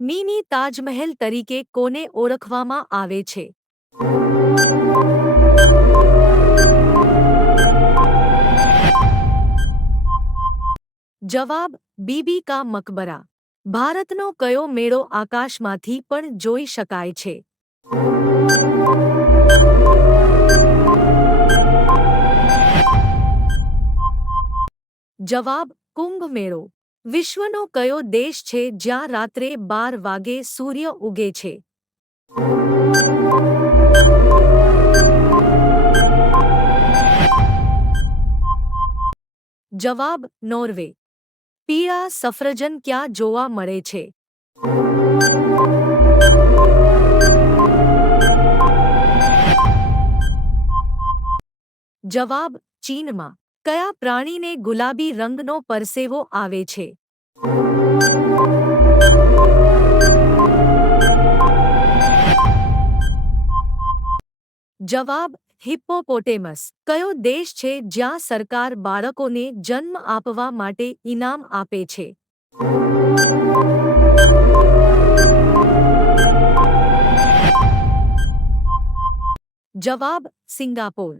Mini Taj Mahal તરીકે કોને ઓળખવામાં આવે છે? જવાબ બીબી કા મકબરા. ભારતનો કયો મેળો આકાશમાંથી પણ જોઈ શકાય છે? જવાબ, કુંભ મેળો. વિશ્વનો કયો દેશ છે જ્યાં રાત્રે બાર વાગે સૂર્ય ઉગે છે? જવાબ, નોર્વે. પીળા સફરજન ક્યાં જોવા મળે છે? જવાબ, ચીનમાં. કયા પ્રાણીને ગુલાબી રંગનો પરસેવો આવે છે? જવાબ, હિપ્પોપોટેમસ. કયો દેશ છે જ્યાં સરકાર બાળકોને જન્મ આપવા માટે ઇનામ આપે છે? જવાબ, સિંગાપોર.